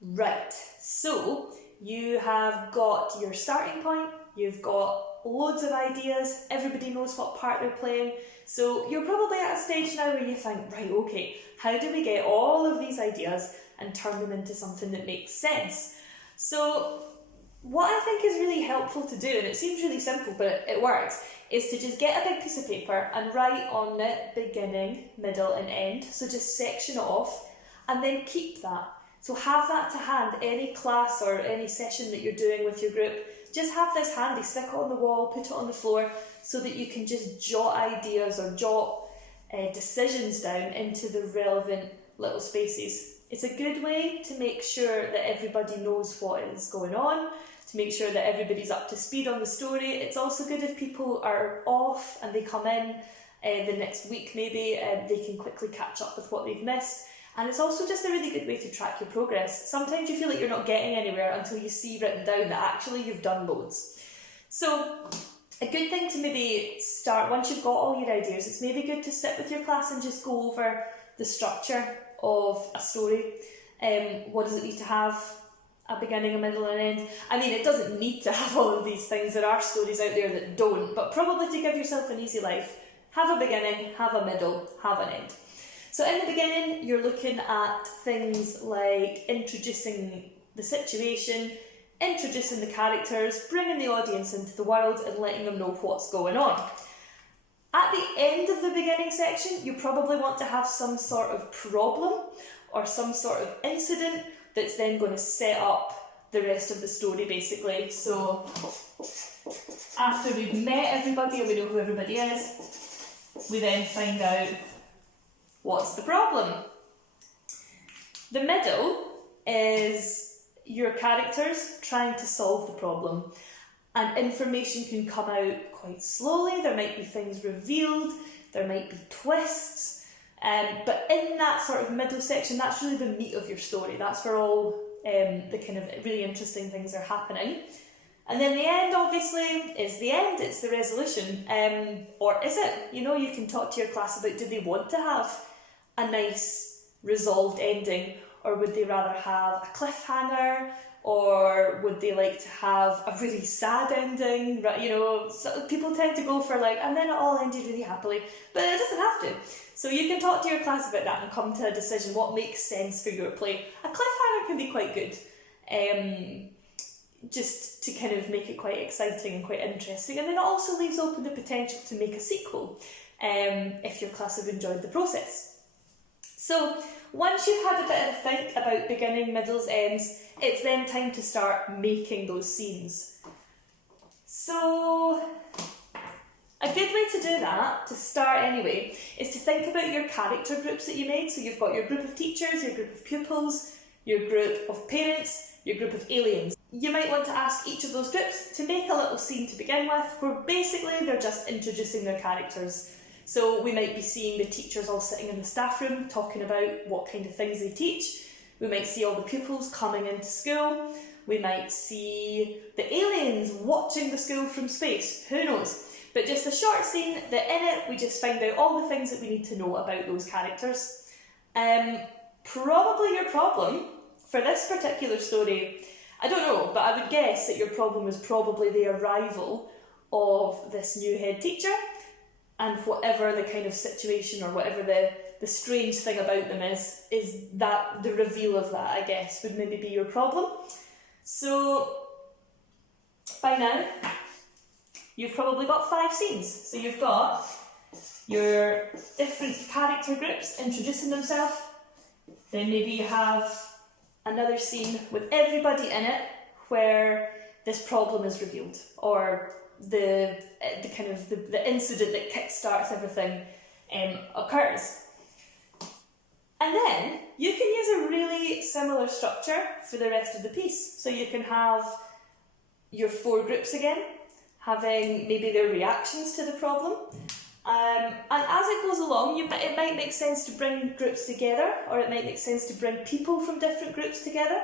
Right, so you have got your starting point, you've got loads of ideas, everybody knows what part they're playing, so you're probably at a stage now where you think, right, okay, how do we get all of these ideas and turn them into something that makes sense? So what I think is really helpful to do, and it seems really simple but it works, is to just get a big piece of paper and write on it beginning, middle and end, so just section it off and then keep that. So have that to hand, any class or any session that you're doing with your group, just have this handy, stick it on the wall, put it on the floor, so that you can just jot ideas or jot decisions down into the relevant little spaces. It's a good way to make sure that everybody knows what is going on, to make sure that everybody's up to speed on the story. It's also good if people are off and they come in the next week maybe, they can quickly catch up with what they've missed. And it's also just a really good way to track your progress. Sometimes you feel like you're not getting anywhere until you see written down that actually you've done loads. So a good thing to maybe start, once you've got all your ideas, it's maybe good to sit with your class and just go over the structure of a story. What does it need to have? A beginning, a middle and an end. I mean, it doesn't need to have all of these things. There are stories out there that don't, but probably to give yourself an easy life, have a beginning, have a middle, have an end. So in the beginning, you're looking at things like introducing the situation, introducing the characters, bringing the audience into the world and letting them know what's going on. At the end of the beginning section, you probably want to have some sort of problem or some sort of incident that's then going to set up the rest of the story, basically. So after we've met everybody and we know who everybody is, we then find out what's the problem. The middle is your characters trying to solve the problem, and information can come out quite slowly. There might be things revealed, there might be twists, but in that sort of middle section, that's really the meat of your story. That's where all the kind of really interesting things are happening. And then the end, obviously, is the end. It's the resolution. Or is it? You know, you can talk to your class about, do they want to have a nice resolved ending, or would they rather have a cliffhanger, or would they like to have a really sad ending? You know, so people tend to go for like, and then it all ended really happily, but it doesn't have to. So you can talk to your class about that and come to a decision what makes sense for your play. A cliffhanger can be quite good, just to kind of make it quite exciting and quite interesting, and then it also leaves open the potential to make a sequel if your class have enjoyed the process. So once you've had a bit of a think about beginning, middles, ends, it's then time to start making those scenes. So a good way to do that, to start anyway, is to think about your character groups that you made. So you've got your group of teachers, your group of pupils, your group of parents, your group of aliens. You might want to ask each of those groups to make a little scene to begin with, where basically they're just introducing their characters. So we might be seeing the teachers all sitting in the staff room talking about what kind of things they teach. We might see all the pupils coming into school. We might see the aliens watching the school from space. Who knows? But just a short scene that in it we just find out all the things that we need to know about those characters. Probably your problem for this particular story, I don't know, but I would guess that your problem was probably the arrival of this new head teacher, and whatever the kind of situation or whatever the strange thing about them is that the reveal of that, I guess, would maybe be your problem. So by now, you've probably got 5 scenes. So you've got your different character groups introducing themselves, then maybe you have another scene with everybody in it where this problem is revealed, or the kind of the incident that kickstarts everything occurs. And then you can use a really similar structure for the rest of the piece. So you can have your 4 groups again, having maybe their reactions to the problem. And as it goes along, it might make sense to bring groups together, or it might make sense to bring people from different groups together.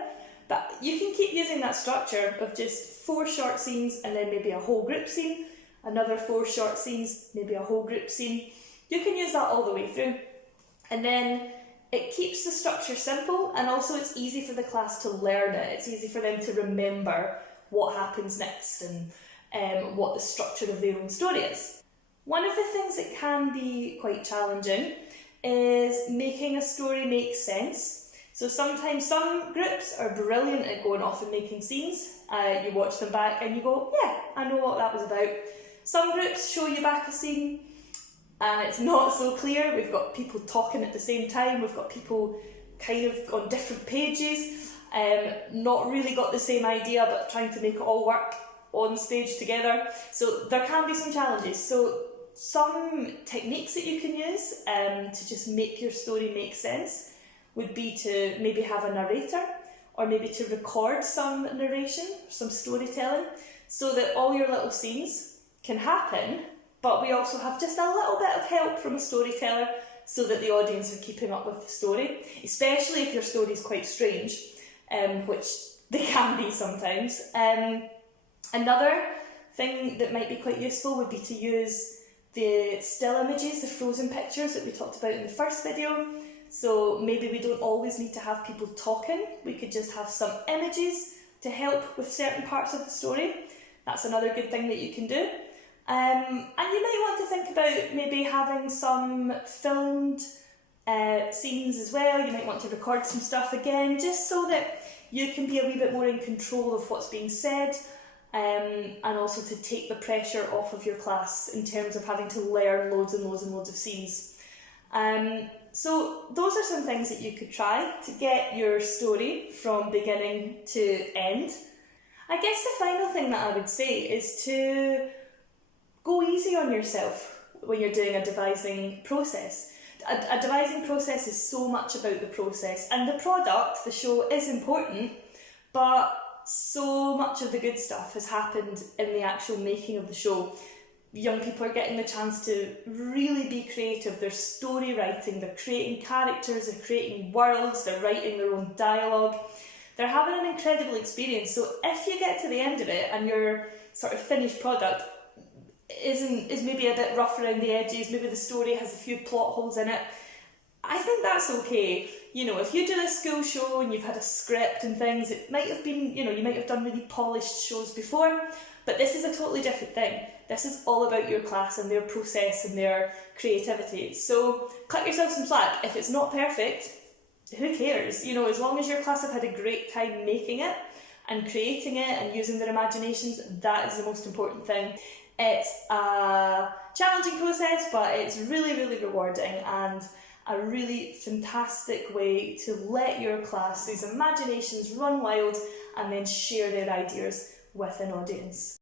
But you can keep using that structure of just 4 short scenes and then maybe a whole group scene, another 4 short scenes, maybe a whole group scene. You can use that all the way through. And then It keeps the structure simple, and also it's easy for the class to learn it. It's easy for them to remember what happens next and what the structure of their own story is. One of the things that can be quite challenging is making a story make sense. So sometimes some groups are brilliant at going off and making scenes. You watch them back and you go, yeah, I know what that was about. Some groups show you back a scene and it's not so clear. We've got people talking at the same time, we've got people kind of on different pages, not really got the same idea but trying to make it all work on stage together. So there can be some challenges. So some techniques that you can use to just make your story make sense would be to maybe have a narrator, or maybe to record some narration, some storytelling, so that all your little scenes can happen, but we also have just a little bit of help from a storyteller so that the audience are keeping up with the story, especially if your story is quite strange, which they can be sometimes. Another thing that might be quite useful would be to use the still images, the frozen pictures that we talked about in the first video. So maybe we don't always need to have people talking, we could just have some images to help with certain parts of the story. That's another good thing that you can do. And you might want to think about maybe having some filmed scenes as well. You might want to record some stuff again, just so that you can be a wee bit more in control of what's being said, and also to take the pressure off of your class in terms of having to learn loads and loads and loads of scenes. So those are some things that you could try to get your story from beginning to end. I guess the final thing that I would say is to go easy on yourself when you're doing a devising process. A devising process is so much about the process, and the product, the show, is important, but so much of the good stuff has happened in the actual making of the show. Young people are getting the chance to really be creative. They're story writing, they're creating characters, they're creating worlds, they're writing their own dialogue. They're having an incredible experience. So if you get to the end of it and your sort of finished product is maybe a bit rough around the edges, maybe the story has a few plot holes in it, I think that's okay. You know, if you do a school show and you've had a script and things, it might have been, you know, you might have done really polished shows before, but this is a totally different thing. This is all about your class and their process and their creativity. So cut yourself some slack. If it's not perfect, who cares? You know, as long as your class have had a great time making it and creating it and using their imaginations, that is the most important thing. It's a challenging process, but it's really, really rewarding and a really fantastic way to let your class, these imaginations, run wild and then share their ideas with an audience.